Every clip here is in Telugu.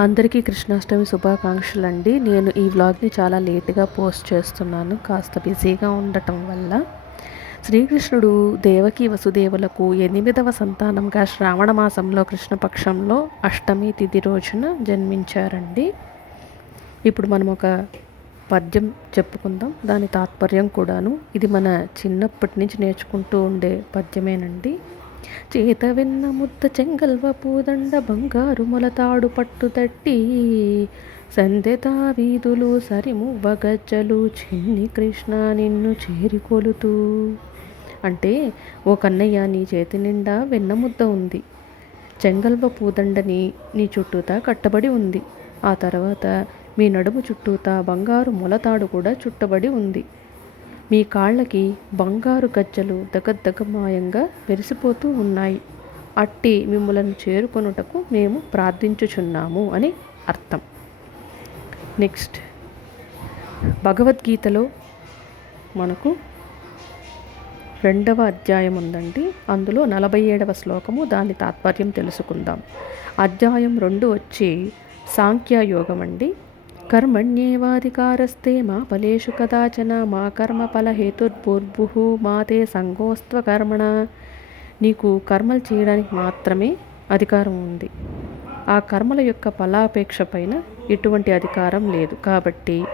అందరికీ కృష్ణాష్టమి శుభాకాంక్షలు అండి నేను ఈ వ్లాగ్ని చాలా లేట్గా పోస్ట్ చేస్తున్నాను. కాస్త బిజీగా ఉండటం వల్ల. శ్రీకృష్ణుడు దేవకి వసుదేవులకు ఎనిమిదవ సంతానంగా శ్రావణ మాసంలో కృష్ణపక్షంలో అష్టమి తిథి రోజున జన్మించారండి. ఇప్పుడు మనం ఒక పద్యం చెప్పుకుందాం. దాని తాత్పర్యం కూడాను. ఇది మన చిన్నప్పటి నుంచి నేర్చుకుంటూ ఉండే పద్యమేనండి. చేత వెన్న ముద్ద చెంగల్వ పూదండ బంగారు మొలతాడు పట్టుదట్టి సంధ్యతా వీధులు సరిమువ్వ గజ్జలు చిన్ని కృష్ణ నిన్ను చేరికొలుతూ అంటే ఓ కన్నయ్య నీ చేతి నిండా వెన్న ముద్ద ఉంది. చెంగల్వ పూదండని నీ చుట్టూతా కట్టబడి ఉంది. ఆ తర్వాత మీ నడుము చుట్టూతా బంగారు మొలతాడు కూడా చుట్టబడి ఉంది. మీ కాళ్ళకి బంగారు గజ్జలు దగద్దగమాయంగా మెరిసిపోతూ ఉన్నాయి. అట్టి మిమ్మలను చేరుకొనుటకు మేము ప్రార్థించుచున్నాము అని అర్థం. నెక్స్ట్. భగవద్గీతలో మనకు రెండవ అధ్యాయం ఉందండి. అందులో నలభై ఏడవ శ్లోకము దాని తాత్పర్యం తెలుసుకుందాం. అధ్యాయం రెండు వచ్చి సాంఖ్యయోగం అండి కర్మణ్యేవాధికారస్తే మా ఫలేషు కదాచన మా కర్మ మా మాతే సంగోస్త్వ కర్మణ నీకు కర్మలు చేయడానికి మాత్రమే అధికారం ఉంది. ఆ కర్మల యొక్క ఫలాపేక్ష పైన ఎటువంటి అధికారం లేదు. కాబట్టి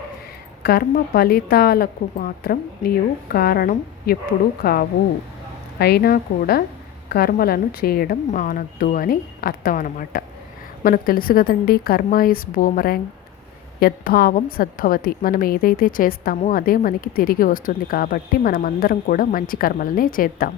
కర్మ ఫలితాలకు మాత్రం నీవు కారణం ఎప్పుడూ కావు. అయినా కూడా కర్మలను చేయడం మానద్దు అని అర్థం అన్నమాట మనకు తెలుసు కదండి కర్మ ఇస్ బూమరాంగ్ యద్భావం సద్భవతి. మనం ఏదైతే చేస్తామో అదే మనకి తిరిగి వస్తుంది కాబట్టి మనమందరం కూడా మంచి కర్మలనే చేద్దాం.